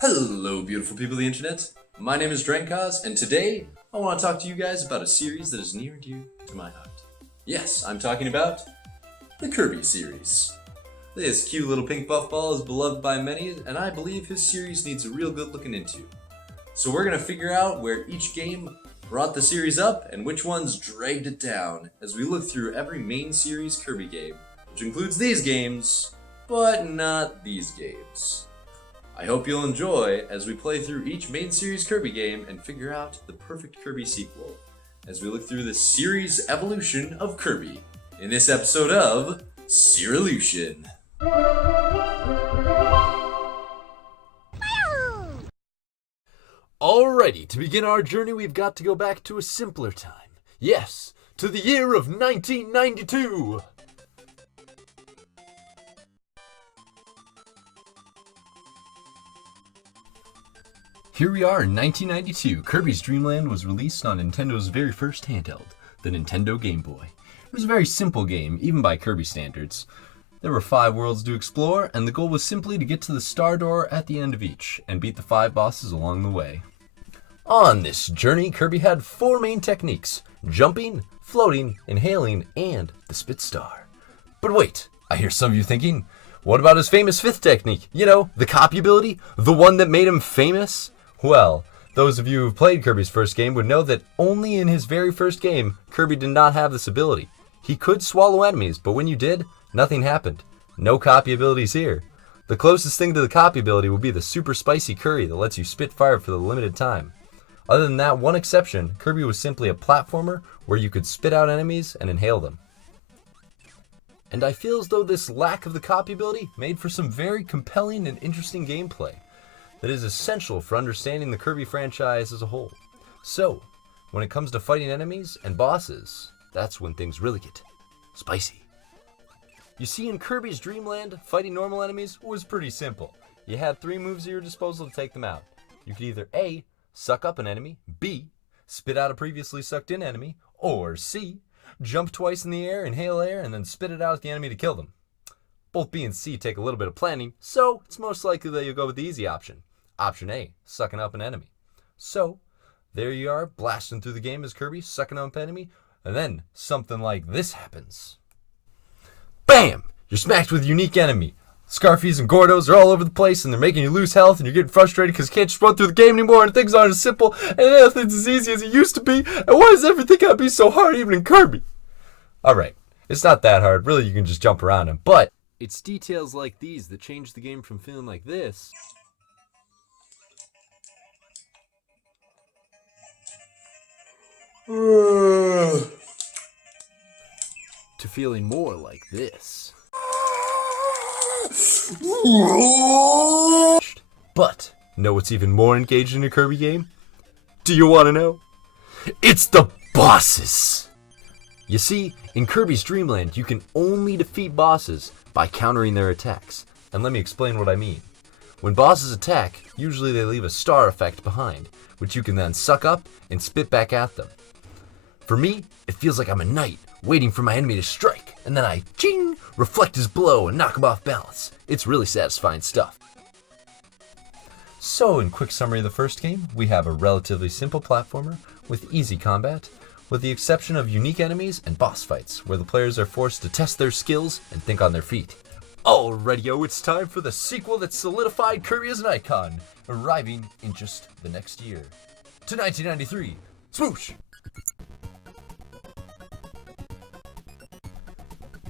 Hello, beautiful people of the internet. My name is Drenkaz, and today I want to talk to you guys about a series that is near and dear to my heart. Yes, I'm talking about the Kirby series. This cute little pink buff ball is beloved by many, and I believe his series needs a real good looking into. So we're going to figure out where each game brought the series up and which ones dragged it down as we look through every main series Kirby game, which includes these games, but not these games. I hope you'll enjoy as we play through each main series Kirby game and figure out the perfect Kirby sequel as we look through the series evolution of Kirby in this episode of Serilution. Alrighty, to begin our journey we've got to go back to a simpler time. Yes, to the year of 1992! Here we are in 1992. Kirby's Dream Land was released on Nintendo's very first handheld, the Nintendo Game Boy. It was a very simple game, even by Kirby standards. There were 5 worlds to explore, and the goal was simply to get to the star door at the end of each, and beat the 5 bosses along the way. On this journey, Kirby had 4 main techniques: jumping, floating, inhaling, and the spit star. But wait, I hear some of you thinking, what about his famous 5th technique? You know, the copy ability? The one that made him famous? Well, those of you who've played Kirby's first game would know that only in his very first game, Kirby did not have this ability. He could swallow enemies, but when you did, nothing happened. No copy abilities here. The closest thing to the copy ability would be the super spicy curry that lets you spit fire for the limited time. Other than that one exception, Kirby was simply a platformer where you could spit out enemies and inhale them. And I feel as though this lack of the copy ability made for some very compelling and interesting gameplay that is essential for understanding the Kirby franchise as a whole. So, when it comes to fighting enemies and bosses, that's when things really get spicy. You see, in Kirby's Dream Land, fighting normal enemies was pretty simple. You had 3 moves at your disposal to take them out. You could either A, suck up an enemy, B, spit out a previously sucked in enemy, or C, jump twice in the air, inhale air, and then spit it out at the enemy to kill them. Both B and C take a little bit of planning, so it's most likely that you'll go with the easy option. Option A, sucking up an enemy. So, there you are, blasting through the game as Kirby, sucking up an enemy, and then something like this happens. BAM! You're smacked with a unique enemy. Scarfies and Gordos are all over the place, and they're making you lose health, and you're getting frustrated because you can't just run through the game anymore, and things aren't as simple, and nothing's as easy as it used to be, and why does everything gotta be so hard even in Kirby? Alright, it's not that hard, really you can just jump around them, but it's details like these that change the game from feeling like this to feeling more like this. But, know what's even more engaged in a Kirby game? Do you want to know? It's the bosses! You see, in Kirby's Dream Land, you can only defeat bosses by countering their attacks. And let me explain what I mean. When bosses attack, usually they leave a star effect behind, which you can then suck up and spit back at them. For me, it feels like I'm a knight, waiting for my enemy to strike, and then I, ching, reflect his blow and knock him off balance. It's really satisfying stuff. So, in quick summary of the first game, we have a relatively simple platformer with easy combat, with the exception of unique enemies and boss fights, where the players are forced to test their skills and think on their feet. Alrighty-o, it's time for the sequel that solidified Kirby as an icon, arriving in just the next year. To 1993, swoosh!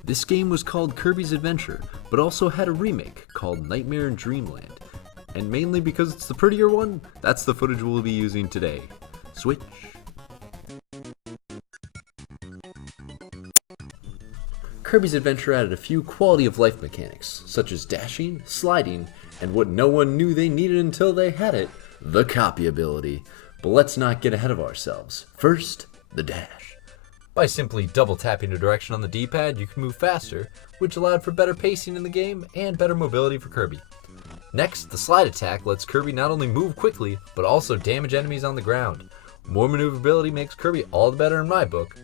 This game was called Kirby's Adventure, but also had a remake called Nightmare in Dreamland. And mainly because it's the prettier one, that's the footage we'll be using today. Switch. Kirby's Adventure added a few quality of life mechanics, such as dashing, sliding, and what no one knew they needed until they had it, the copy ability. But let's not get ahead of ourselves. First, the dash. By simply double tapping a direction on the D-pad, you can move faster, which allowed for better pacing in the game and better mobility for Kirby. Next, the slide attack lets Kirby not only move quickly, but also damage enemies on the ground. More maneuverability makes Kirby all the better in my book.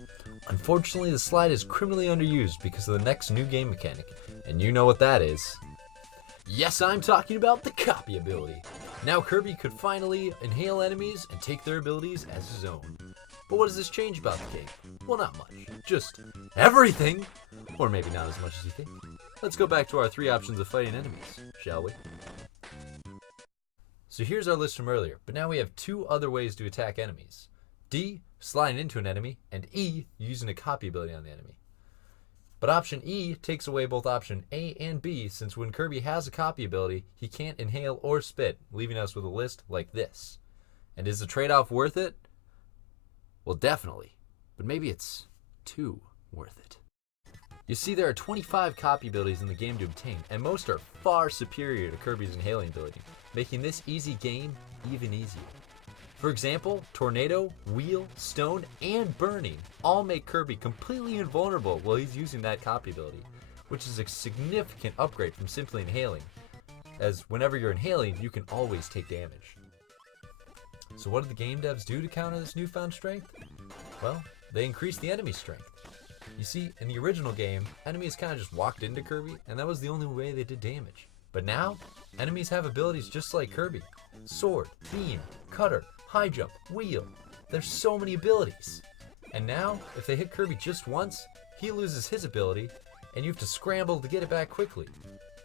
Unfortunately, the slide is criminally underused because of the next new game mechanic, and you know what that is. Yes, I'm talking about the copy ability. Now Kirby could finally inhale enemies and take their abilities as his own. But what does this change about the game? Well, not much. Just everything! Or maybe not as much as you think. Let's go back to our 3 options of fighting enemies, shall we? So here's our list from earlier, but now we have 2 other ways to attack enemies. D, sliding into an enemy, and E, using a copy ability on the enemy. But option E takes away both option A and B, since when Kirby has a copy ability, he can't inhale or spit, leaving us with a list like this. And is the trade-off worth it? Well, definitely. But maybe it's too worth it. You see, there are 25 copy abilities in the game to obtain, and most are far superior to Kirby's inhaling ability, making this easy game even easier. For example, Tornado, Wheel, Stone, and Burning all make Kirby completely invulnerable while he's using that copy ability, which is a significant upgrade from simply inhaling, as whenever you're inhaling, you can always take damage. So what did the game devs do to counter this newfound strength? Well, they increased the enemy strength. You see, in the original game, enemies kind of just walked into Kirby, and that was the only way they did damage. But now, enemies have abilities just like Kirby. Sword, Beam, Cutter, High Jump, Wheel. There's so many abilities. And now, if they hit Kirby just once, he loses his ability, and you have to scramble to get it back quickly,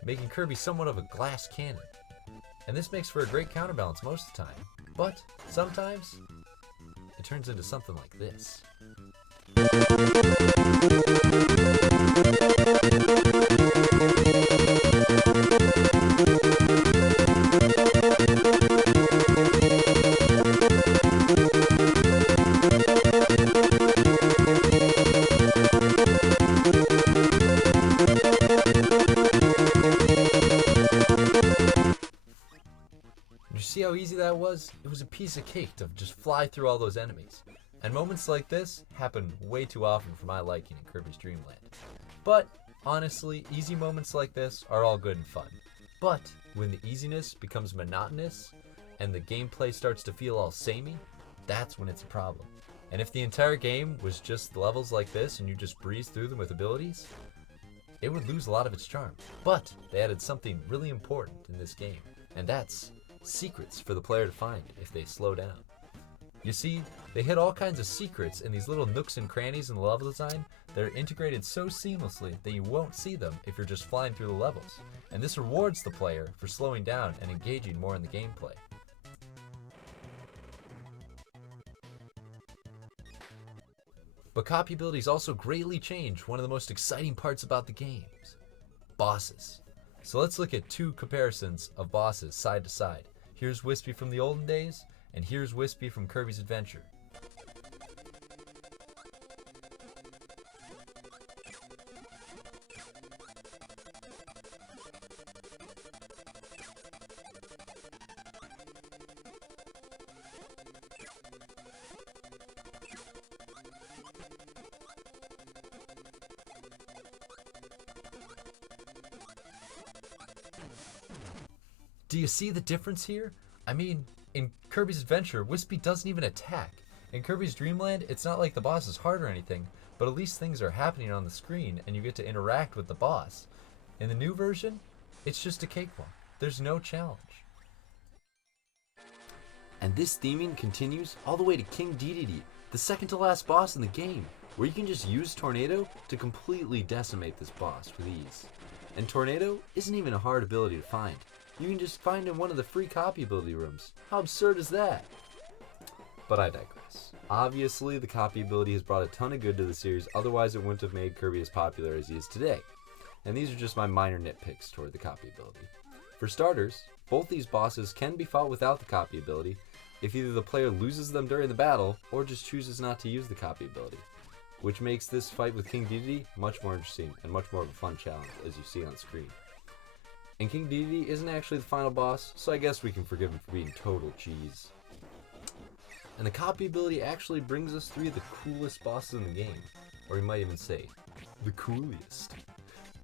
making Kirby somewhat of a glass cannon. And this makes for a great counterbalance most of the time. But sometimes, it turns into something like this. See how easy that was? It was a piece of cake to just fly through all those enemies. And moments like this happen way too often for my liking in Kirby's Dream Land. But, honestly, easy moments like this are all good and fun. But, when the easiness becomes monotonous, and the gameplay starts to feel all samey, that's when it's a problem. And if the entire game was just levels like this and you just breeze through them with abilities, it would lose a lot of its charm. But, they added something really important in this game, and that's secrets for the player to find if they slow down. You see, they hid all kinds of secrets in these little nooks and crannies in the level design that are integrated so seamlessly that you won't see them if you're just flying through the levels. And this rewards the player for slowing down and engaging more in the gameplay. But copy abilities also greatly change one of the most exciting parts about the games: bosses. So let's look at 2 comparisons of bosses side to side. Here's Wispy from the olden days, and here's Wispy from Kirby's Adventure. Do you see the difference here? I mean, in Kirby's Adventure, Wispy doesn't even attack. In Kirby's Dream Land, it's not like the boss is hard or anything, but at least things are happening on the screen and you get to interact with the boss. In the new version, it's just a cakewalk. There's no challenge. And this theming continues all the way to King Dedede, the second to last boss in the game, where you can just use Tornado to completely decimate this boss with ease. And Tornado isn't even a hard ability to find. You can just find in one of the free copy ability rooms. How absurd is that? But I digress. Obviously, the copy ability has brought a ton of good to the series, otherwise it wouldn't have made Kirby as popular as he is today. And these are just my minor nitpicks toward the copy ability. For starters, both these bosses can be fought without the copy ability if either the player loses them during the battle or just chooses not to use the copy ability, which makes this fight with King Dedede much more interesting and much more of a fun challenge, as you see on screen. And King Dedede isn't actually the final boss, so I guess we can forgive him for being total cheese. And the copy ability actually brings us 3 of the coolest bosses in the game, or you might even say, the coolest.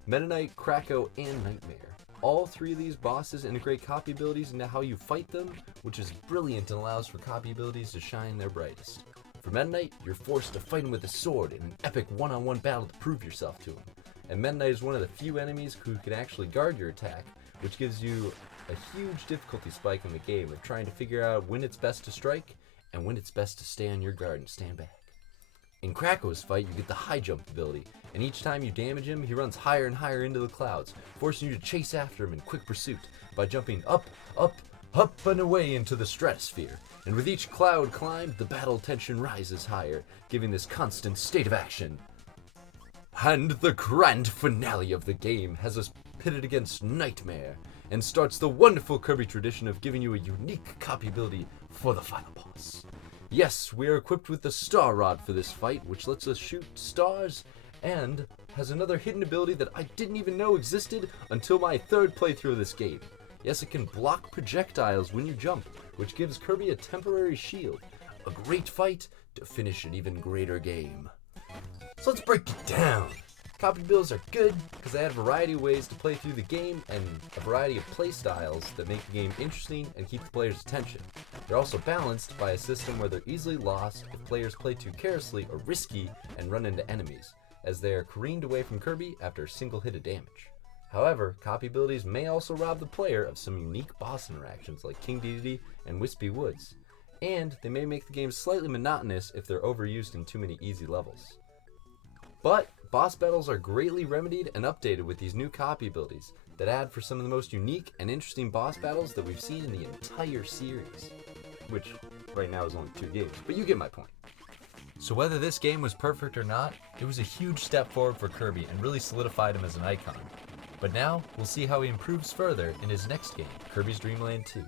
Meta Knight, Kracko, and Nightmare. All 3 of these bosses integrate copy abilities into how you fight them, which is brilliant and allows for copy abilities to shine their brightest. For Meta Knight, you're forced to fight him with a sword in an epic one-on-one battle to prove yourself to him. And Meta Knight is one of the few enemies who can actually guard your attack, which gives you a huge difficulty spike in the game of trying to figure out when it's best to strike and when it's best to stay on your guard and stand back. In Krako's fight, you get the high jump ability, and each time you damage him, he runs higher and higher into the clouds, forcing you to chase after him in quick pursuit by jumping up, up, up and away into the stratosphere. And with each cloud climbed, the battle tension rises higher, giving this constant state of action. And the grand finale of the game has us pitted against Nightmare, and starts the wonderful Kirby tradition of giving you a unique copy ability for the final boss. Yes, we are equipped with the Star Rod for this fight, which lets us shoot stars, and has another hidden ability that I didn't even know existed until my third playthrough of this game. Yes, it can block projectiles when you jump, which gives Kirby a temporary shield. A great fight to finish an even greater game. So let's break it down. Copy builds are good because they add a variety of ways to play through the game and a variety of play styles that make the game interesting and keep the player's attention. They're also balanced by a system where they're easily lost if players play too carelessly or risky and run into enemies, as they are careened away from Kirby after a single hit of damage. However, copy abilities may also rob the player of some unique boss interactions like King Dedede and Wispy Woods, and they may make the game slightly monotonous if they're overused in too many easy levels. But boss battles are greatly remedied and updated with these new copy abilities that add for some of the most unique and interesting boss battles that we've seen in the entire series. Which, right now, is only 2 games, but you get my point. So whether this game was perfect or not, it was a huge step forward for Kirby and really solidified him as an icon. But now, we'll see how he improves further in his next game, Kirby's Dream Land 2.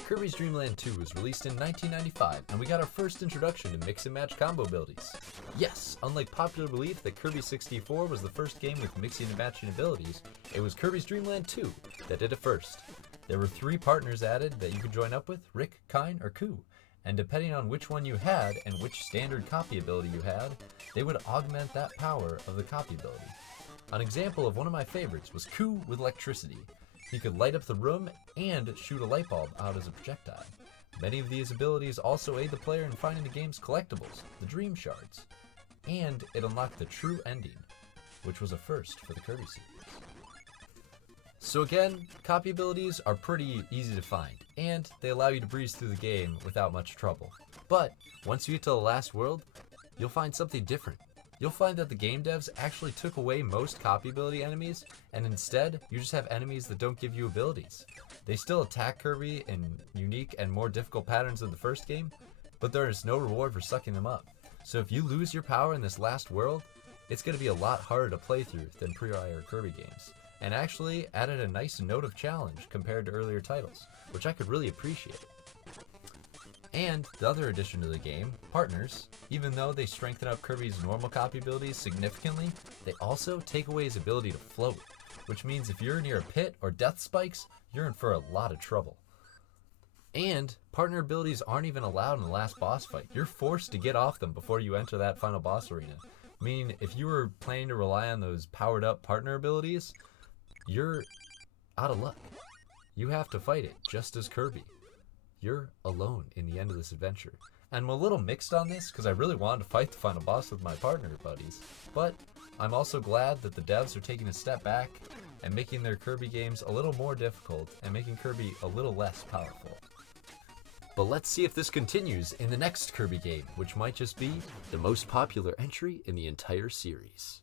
Kirby's Dream Land 2 was released in 1995, and we got our first introduction to mix and match combo abilities. Yes, unlike popular belief that Kirby 64 was the first game with mixing and matching abilities, it was Kirby's Dream Land 2 that did it first. There were 3 partners added that you could join up with, Rick, Kine, or Ku, and depending on which one you had and which standard copy ability you had, they would augment that power of the copy ability. An example of one of my favorites was Ku with electricity. He could light up the room and shoot a light bulb out as a projectile. Many of these abilities also aid the player in finding the game's collectibles, the Dream Shards, and it unlocked the true ending, which was a first for the Kirby series. So again, copy abilities are pretty easy to find, and they allow you to breeze through the game without much trouble. But once you get to the last world, you'll find something different. You'll find that the game devs actually took away most copy ability enemies, and instead, you just have enemies that don't give you abilities. They still attack Kirby in unique and more difficult patterns than the first game, but there is no reward for sucking them up. So if you lose your power in this last world, it's going to be a lot harder to play through than prior Kirby games, and actually added a nice note of challenge compared to earlier titles, which I could really appreciate. And the other addition to the game, partners, even though they strengthen up Kirby's normal copy abilities significantly, they also take away his ability to float, which means if you're near a pit or death spikes, you're in for a lot of trouble. And partner abilities aren't even allowed in the last boss fight. You're forced to get off them before you enter that final boss arena. Meaning, if you were planning to rely on those powered up partner abilities, you're out of luck. You have to fight it, just as Kirby. You're alone in the end of this adventure. And I'm a little mixed on this because I really wanted to fight the final boss with my partner buddies. But I'm also glad that the devs are taking a step back and making their Kirby games a little more difficult and making Kirby a little less powerful. But let's see if this continues in the next Kirby game, which might just be the most popular entry in the entire series.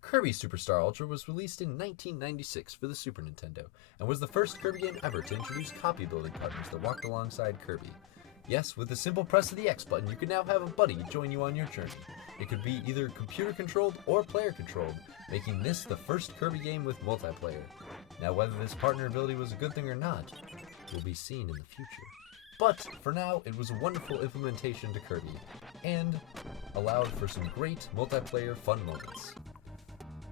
Kirby Superstar Ultra was released in 1996 for the Super Nintendo, and was the first Kirby game ever to introduce copy building partners that walked alongside Kirby. Yes, with the simple press of the X button, you can now have a buddy join you on your journey. It could be either computer-controlled or player-controlled, making this the first Kirby game with multiplayer. Now, whether this partner ability was a good thing or not, will be seen in the future. But, for now, it was a wonderful implementation to Kirby, and allowed for some great multiplayer fun moments.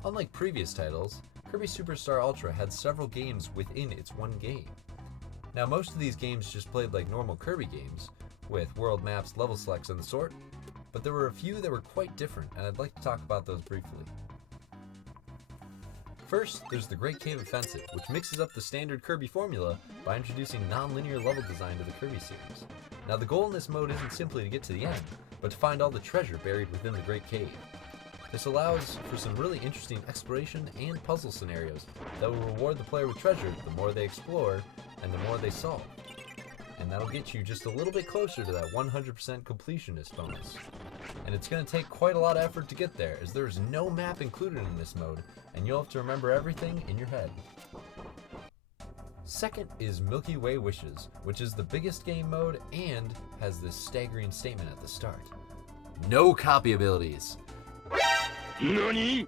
Unlike previous titles, Kirby Superstar Ultra had several games within its one game. Now, most of these games just played like normal Kirby games, with world maps, level selects, and the sort, but there were a few that were quite different, and I'd like to talk about those briefly. First, there's the Great Cave Offensive, which mixes up the standard Kirby formula by introducing non-linear level design to the Kirby series. Now, the goal in this mode isn't simply to get to the end, but to find all the treasure buried within the Great Cave. This allows for some really interesting exploration and puzzle scenarios that will reward the player with treasure the more they explore and the more they solve. And that'll get you just a little bit closer to that 100% completionist bonus. And it's going to take quite a lot of effort to get there, as there is no map included in this mode, and you'll have to remember everything in your head. Second is Milky Way Wishes, which is the biggest game mode and has this staggering statement at the start. No copy abilities! NANI?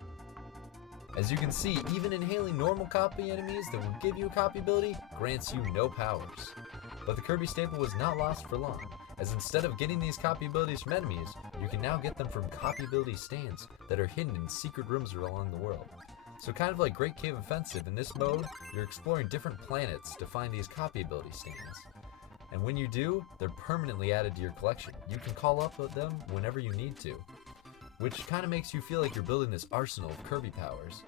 As you can see, even inhaling normal copy enemies that will give you a copy ability grants you no powers. But the Kirby staple was not lost for long, as instead of getting these copy abilities from enemies, you can now get them from copy ability stands that are hidden in secret rooms along the world. So kind of like Great Cave Offensive, in this mode, you're exploring different planets to find these copy ability stands. And when you do, they're permanently added to your collection. You can call up with them whenever you need to, which kind of makes you feel like you're building this arsenal of Kirby powers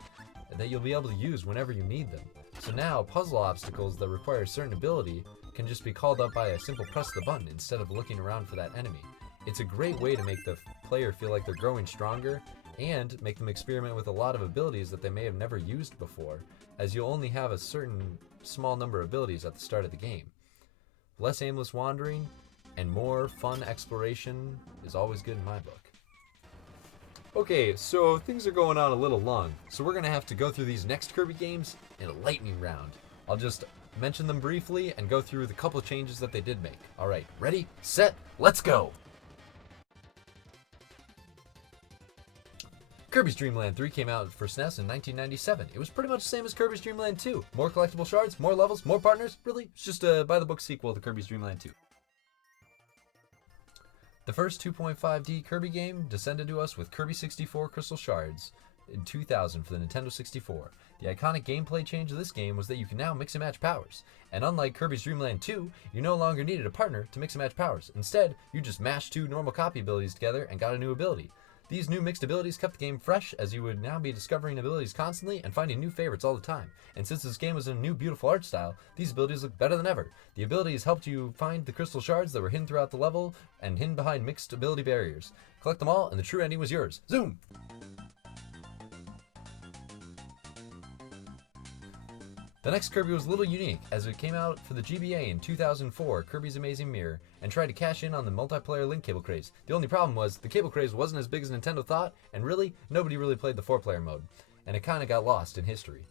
that you'll be able to use whenever you need them. So now, puzzle obstacles that require a certain ability can just be called up by a simple press of the button instead of looking around for that enemy. It's a great way to make the player feel like they're growing stronger and make them experiment with a lot of abilities that they may have never used before, as you'll only have a certain small number of abilities at the start of the game. Less aimless wandering and more fun exploration is always good in my book. Okay, so things are going on a little long, so we're going to have to go through these next Kirby games in a lightning round. I'll just mention them briefly and go through the couple of changes that they did make. Alright, ready, set, let's go! Kirby's Dream Land 3 came out for SNES in 1997. It was pretty much the same as Kirby's Dream Land 2. More collectible shards, more levels, more partners. Really, it's just a by-the-book sequel to Kirby's Dream Land 2. The first 2.5D Kirby game descended to us with Kirby 64 Crystal Shards in 2000 for the Nintendo 64. The iconic gameplay change of this game was that you can now mix and match powers. And unlike Kirby's Dream Land 2, you no longer needed a partner to mix and match powers. Instead, you just mashed two normal copy abilities together and got a new ability. These new mixed abilities kept the game fresh, as you would now be discovering abilities constantly and finding new favorites all the time. And since this game was in a new beautiful art style, these abilities look better than ever. The abilities helped you find the crystal shards that were hidden throughout the level and hidden behind mixed ability barriers. Collect them all and the true ending was yours. Zoom! The next Kirby was a little unique, as it came out for the GBA in 2004, Kirby's Amazing Mirror, and tried to cash in on the multiplayer link cable craze. The only problem was, the cable craze wasn't as big as Nintendo thought, and really, nobody really played the 4-player mode, and it kinda got lost in history.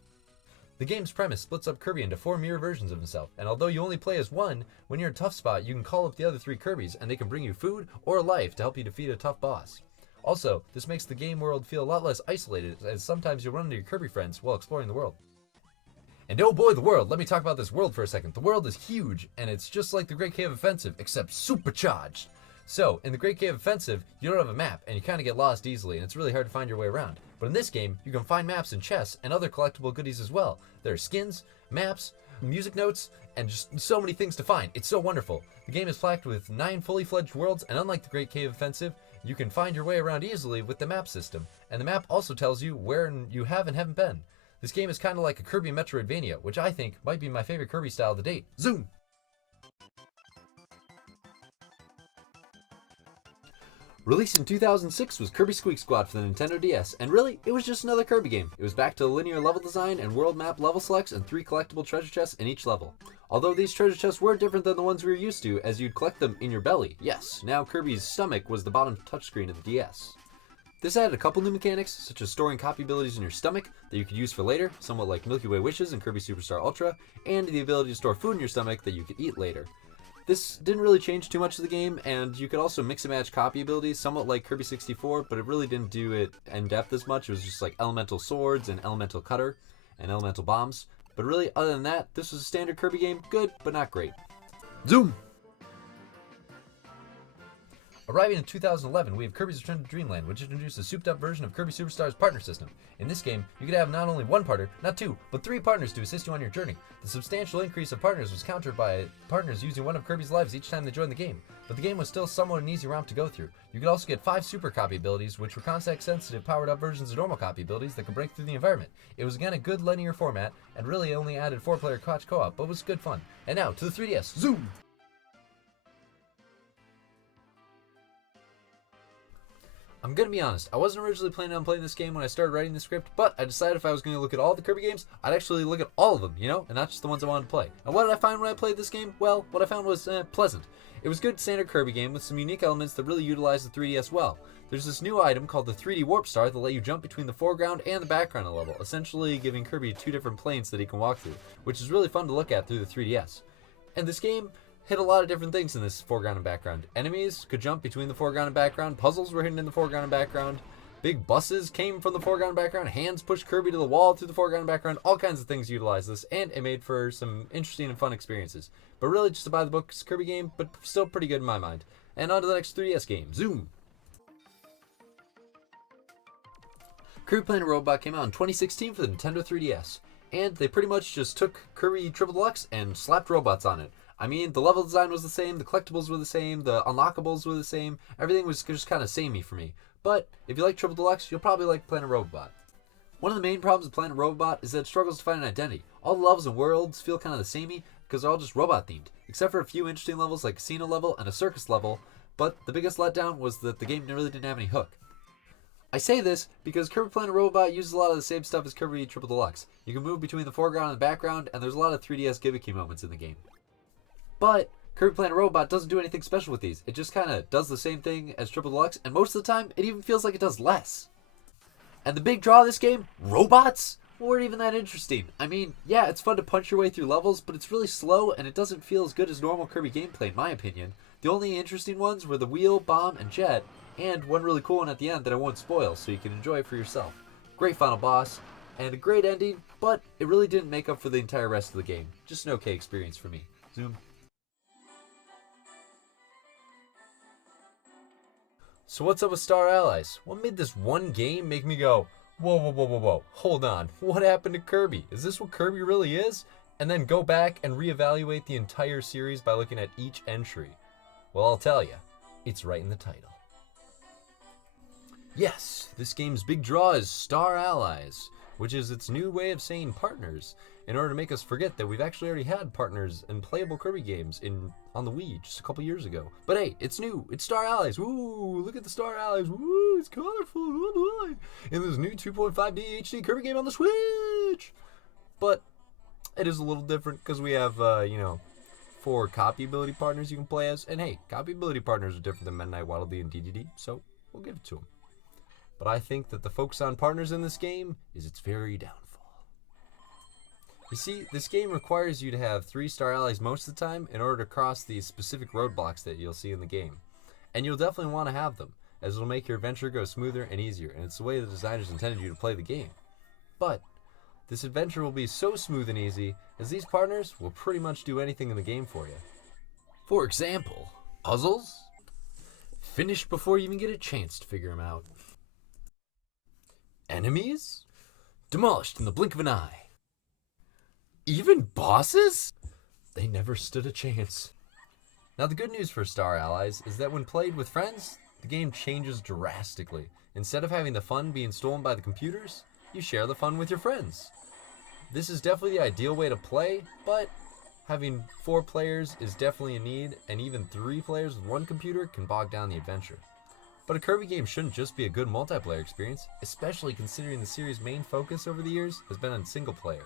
The game's premise splits up Kirby into 4 mirror versions of himself, and although you only play as one, when you're in a tough spot, you can call up the other 3 Kirbys, and they can bring you food or life to help you defeat a tough boss. Also, this makes the game world feel a lot less isolated, as sometimes you'll run into your Kirby friends while exploring the world. And oh boy, the world! Let me talk about this world for a second. The world is huge, and it's just like the Great Cave Offensive, except supercharged. So, in the Great Cave Offensive, you don't have a map, and you kind of get lost easily, and it's really hard to find your way around. But in this game, you can find maps and chests, and other collectible goodies as well. There are skins, maps, music notes, and just so many things to find. It's so wonderful. The game is packed with 9 fully fledged worlds, and unlike the Great Cave Offensive, you can find your way around easily with the map system. And the map also tells you where you have and haven't been. This game is kind of like a Kirby Metroidvania, which I think might be my favorite Kirby style to date. Zoom! Released in 2006 was Kirby Squeak Squad for the Nintendo DS, and really, it was just another Kirby game. It was back to linear level design and world map level selects and 3 collectible treasure chests in each level. Although these treasure chests were different than the ones we were used to, as you'd collect them in your belly. Yes, now Kirby's stomach was the bottom touchscreen of the DS. This added a couple new mechanics, such as storing copy abilities in your stomach that you could use for later, somewhat like Milky Way Wishes and Kirby Superstar Ultra, and the ability to store food in your stomach that you could eat later. This didn't really change too much of the game, and you could also mix and match copy abilities, somewhat like Kirby 64, but it really didn't do it in depth as much. It was just like elemental swords and elemental cutter and elemental bombs. But really, other than that, this was a standard Kirby game, good, but not great. Zoom! Arriving in 2011, we have Kirby's Return to Dreamland, which introduced a souped-up version of Kirby Superstar's partner system. In this game, you could have not only one partner, not two, but three partners to assist you on your journey. The substantial increase of partners was countered by partners using one of Kirby's lives each time they joined the game, but the game was still somewhat an easy romp to go through. You could also get 5 super copy abilities, which were context-sensitive, powered-up versions of normal copy abilities that could break through the environment. It was again a good linear format, and really only added 4-player couch co-op, but was good fun. And now, to the 3DS, zoom! I'm gonna be honest, I wasn't originally planning on playing this game when I started writing the script, but I decided if I was gonna look at all the Kirby games, I'd actually look at all of them, and not just the ones I wanted to play. And what did I find when I played this game? Well, what I found was pleasant. It was a good standard Kirby game with some unique elements that really utilize the 3DS well. There's this new item called the 3D Warp Star that let you jump between the foreground and the background of the level, essentially giving Kirby 2 different planes that he can walk through, which is really fun to look at through the 3DS. And this game hit a lot of different things in this foreground and background. Enemies could jump between the foreground and background, puzzles were hidden in the foreground and background, big buses came from the foreground and background, hands pushed Kirby to the wall through the foreground and background, all kinds of things utilize this, and it made for some interesting and fun experiences. But really just a by the books Kirby game, but still pretty good in my mind. And on to the next 3DS game, zoom! Kirby Planet Robot came out in 2016 for the Nintendo 3DS, and they pretty much just took Kirby Triple Deluxe and slapped robots on it. I mean, the level design was the same, the collectibles were the same, the unlockables were the same, everything was just kind of samey for me. But if you like Triple Deluxe, you'll probably like Planet Robot. One of the main problems with Planet Robot is that it struggles to find an identity. All the levels and worlds feel kind of the samey because they're all just robot themed, except for a few interesting levels like Casino level and a Circus level, but the biggest letdown was that the game really didn't have any hook. I say this because Kirby Planet Robot uses a lot of the same stuff as Kirby Triple Deluxe. You can move between the foreground and the background, and there's a lot of 3DS gimmicky moments in the game. But Kirby Planet Robot doesn't do anything special with these. It just kind of does the same thing as Triple Deluxe, and most of the time, it even feels like it does less. And the big draw of this game, robots, weren't even that interesting. I mean, yeah, it's fun to punch your way through levels, but it's really slow, and it doesn't feel as good as normal Kirby gameplay, in my opinion. The only interesting ones were the Wheel, Bomb, and Jet, and one really cool one at the end that I won't spoil, so you can enjoy it for yourself. Great final boss, and a great ending, but it really didn't make up for the entire rest of the game. Just an okay experience for me. Zoom. So what's up with Star Allies? What made this one game make me go, whoa, hold on, what happened to Kirby? Is this what Kirby really is? And then go back and reevaluate the entire series by looking at each entry. Well, I'll tell you, it's right in the title. Yes, this game's big draw is Star Allies, which is its new way of saying partners, in order to make us forget that we've actually already had partners in playable Kirby games on the Wii just a couple years ago. But hey, it's new. It's Star Allies. Woo! Look at the Star Allies. Woo! It's colorful. Oh boy! In this new 2.5D HD Kirby game on the Switch. But it is a little different because we have, 4 copy ability partners you can play as. And hey, copy ability partners are different than Meta Knight, Waddle Dee, and Dedede, so we'll give it to them. But I think that the focus on partners in this game is its very downfall. You see, this game requires you to have 3 Star Allies most of the time in order to cross these specific roadblocks that you'll see in the game. And you'll definitely want to have them, as it'll make your adventure go smoother and easier, and it's the way the designers intended you to play the game. But this adventure will be so smooth and easy, as these partners will pretty much do anything in the game for you. For example, puzzles? Finished before you even get a chance to figure them out. Enemies? Demolished in the blink of an eye. Even bosses? They never stood a chance. Now the good news for Star Allies is that when played with friends, the game changes drastically. Instead of having the fun being stolen by the computers, you share the fun with your friends. This is definitely the ideal way to play, but having 4 players is definitely a need, and even 3 players with 1 computer can bog down the adventure. But a Kirby game shouldn't just be a good multiplayer experience, especially considering the series' main focus over the years has been on single player.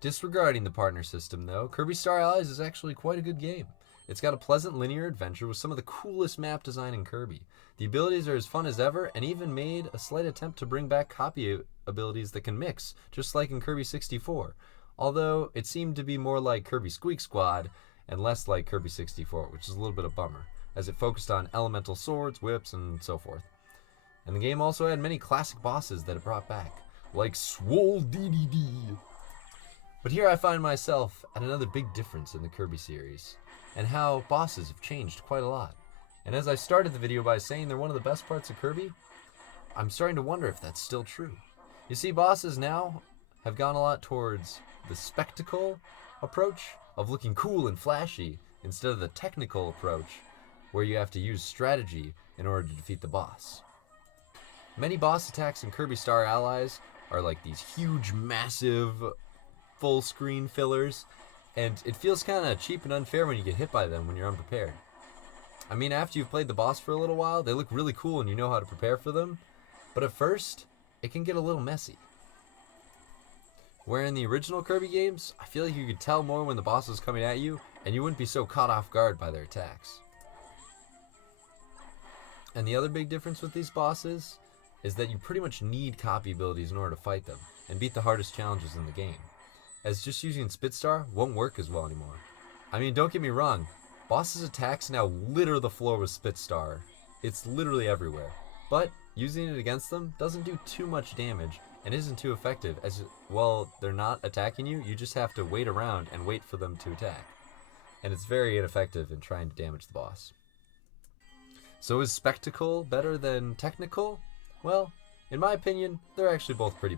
Disregarding the partner system though, Kirby Star Allies is actually quite a good game. It's got a pleasant linear adventure with some of the coolest map design in Kirby. The abilities are as fun as ever, and even made a slight attempt to bring back copy abilities that can mix, just like in Kirby 64. Although it seemed to be more like Kirby Squeak Squad and less like Kirby 64, which is a little bit of a bummer, as it focused on elemental swords, whips, and so forth. And the game also had many classic bosses that it brought back, like Swole Dedede. But here I find myself at another big difference in the Kirby series, and how bosses have changed quite a lot. And as I started the video by saying they're one of the best parts of Kirby, I'm starting to wonder if that's still true. You see, bosses now have gone a lot towards the spectacle approach of looking cool and flashy instead of the technical approach where you have to use strategy in order to defeat the boss. Many boss attacks in Kirby Star Allies are like these huge, massive, full screen fillers, and it feels kind of cheap and unfair when you get hit by them when you're unprepared. I mean, after you've played the boss for a little while, they look really cool and you know how to prepare for them, but at first, it can get a little messy. Where in the original Kirby games, I feel like you could tell more when the boss was coming at you, and you wouldn't be so caught off guard by their attacks. And the other big difference with these bosses is that you pretty much need copy abilities in order to fight them, and beat the hardest challenges in the game, as just using Spitstar won't work as well anymore. I mean, don't get me wrong, bosses' attacks now litter the floor with Spitstar. It's literally everywhere. But using it against them doesn't do too much damage, and isn't too effective, as well they're not attacking you, you just have to wait around and wait for them to attack. And it's very ineffective in trying to damage the boss. So is spectacle better than technical? Well, in my opinion, they're actually both pretty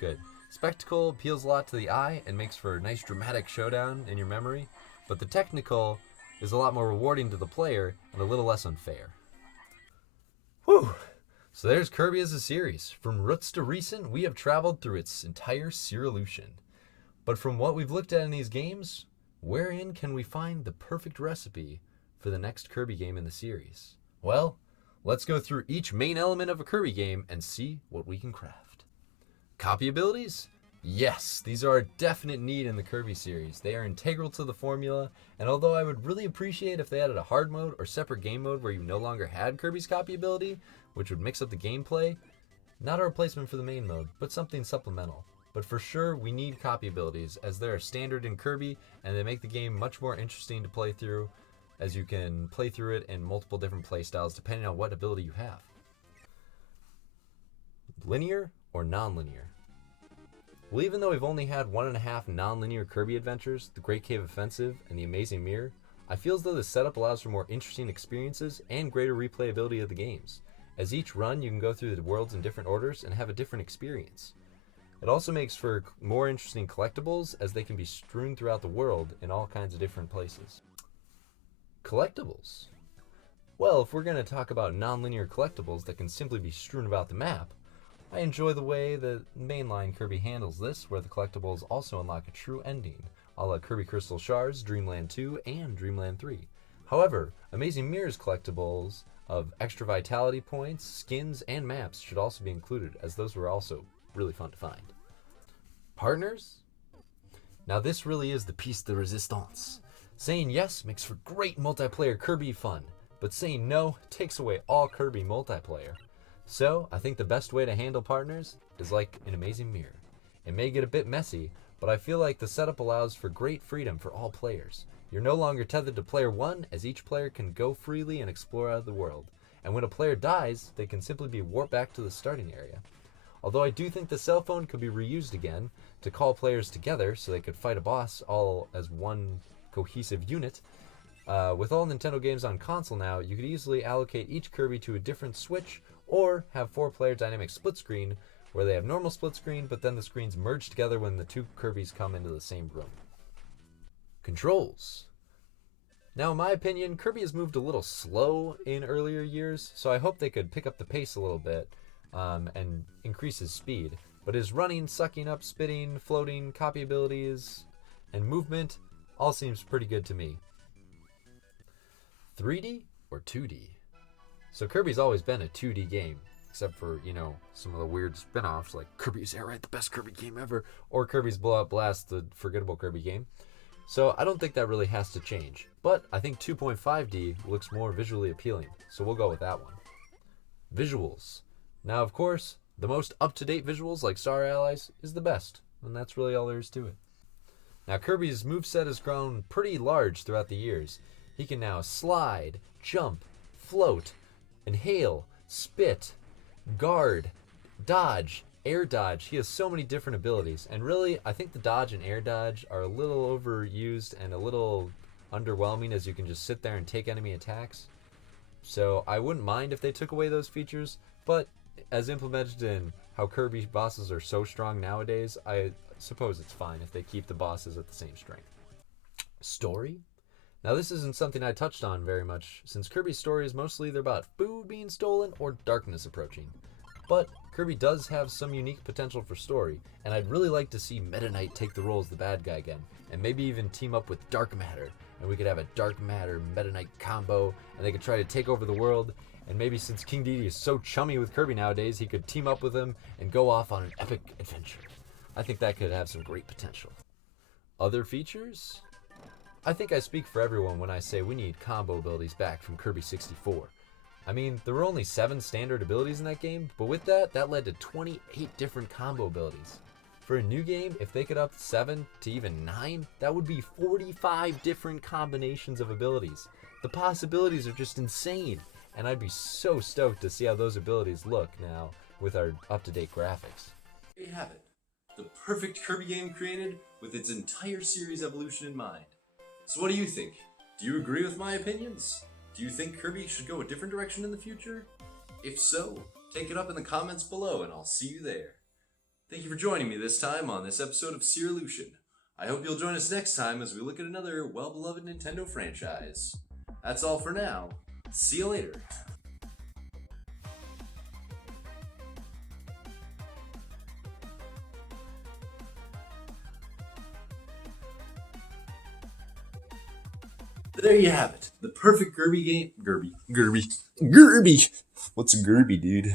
good. Spectacle appeals a lot to the eye and makes for a nice dramatic showdown in your memory, but the technical is a lot more rewarding to the player and a little less unfair. Whew! So there's Kirby as a series. From roots to recent, we have traveled through its entire Serilution. But from what we've looked at in these games, wherein can we find the perfect recipe for the next Kirby game in the series? Well, let's go through each main element of a Kirby game and see what we can craft. Copy abilities? Yes, these are a definite need in the Kirby series. They are integral to the formula, and although I would really appreciate if they added a hard mode or separate game mode where you no longer had Kirby's copy ability, which would mix up the gameplay, not a replacement for the main mode, but something supplemental. But for sure, we need copy abilities, as they're standard in Kirby, and they make the game much more interesting to play through, as you can play through it in multiple different playstyles depending on what ability you have. Linear or non-linear? Well, even though we've only had 1.5 non-linear Kirby adventures, the Great Cave Offensive and the Amazing Mirror, I feel as though this setup allows for more interesting experiences and greater replayability of the games. As each run, you can go through the worlds in different orders and have a different experience. It also makes for more interesting collectibles, as they can be strewn throughout the world in all kinds of different places. Collectibles? Well, if we're going to talk about non-linear collectibles that can simply be strewn about the map, I enjoy the way the mainline Kirby handles this, where the collectibles also unlock a true ending, a la Kirby Crystal Shards, Dreamland 2, and Dreamland 3. However, Amazing Mirror's collectibles of extra vitality points, skins, and maps should also be included, as those were also really fun to find. Partners? Now this really is the piece de resistance. Saying yes makes for great multiplayer Kirby fun, but saying no takes away all Kirby multiplayer. So, I think the best way to handle partners is like an Amazing Mirror. It may get a bit messy, but I feel like the setup allows for great freedom for all players. You're no longer tethered to player 1, as each player can go freely and explore out of the world. And when a player dies, they can simply be warped back to the starting area. Although I do think the cell phone could be reused again to call players together so they could fight a boss all as one cohesive unit. With all Nintendo games on console now, you could easily allocate each Kirby to a different switch, or have 4-player dynamic split screen, where they have normal split screen, but then the screens merge together when the two Kirbys come into the same room. Controls. Now, in my opinion, Kirby has moved a little slow in earlier years, so I hope they could pick up the pace a little bit and increase his speed. But his running, sucking up, spitting, floating, copy abilities, and movement all seems pretty good to me. 3D or 2D? So Kirby's always been a 2D game, except for, some of the weird spin-offs like Kirby's Air Ride, the best Kirby game ever, or Kirby's Blow Up Blast, the forgettable Kirby game. So I don't think that really has to change, but I think 2.5D looks more visually appealing, so we'll go with that one. Visuals. Now, of course, the most up-to-date visuals like Star Allies is the best, and that's really all there is to it. Now, Kirby's moveset has grown pretty large throughout the years. He can now slide, jump, float, inhale, spit, guard, dodge, air dodge. He has so many different abilities, and really, I think the dodge and air dodge are a little overused and a little underwhelming, as you can just sit there and take enemy attacks. So I wouldn't mind if they took away those features, but as implemented in how Kirby bosses are so strong nowadays, I suppose it's fine if they keep the bosses at the same strength. Story? Now this isn't something I touched on very much, since Kirby's story is mostly either about food being stolen or darkness approaching. But Kirby does have some unique potential for story, and I'd really like to see Meta Knight take the role as the bad guy again, and maybe even team up with Dark Matter, and we could have a Dark Matter Meta Knight combo, and they could try to take over the world, and maybe since King Dedede is so chummy with Kirby nowadays, he could team up with him and go off on an epic adventure. I think that could have some great potential. Other features? I think I speak for everyone when I say we need combo abilities back from Kirby 64. I mean, there were only 7 standard abilities in that game, but with that led to 28 different combo abilities. For a new game, if they could up 7 to even 9, that would be 45 different combinations of abilities. The possibilities are just insane, and I'd be so stoked to see how those abilities look now with our up-to-date graphics. There you have it. The perfect Kirby game created with its entire series evolution in mind. So what do you think? Do you agree with my opinions? Do you think Kirby should go a different direction in the future? If so, take it up in the comments below and I'll see you there. Thank you for joining me this time on this episode of Serilution. I hope you'll join us next time as we look at another well-beloved Nintendo franchise. That's all for now. See you later. There you have it. The perfect Kirby game. Kirby. What's a Kirby, dude?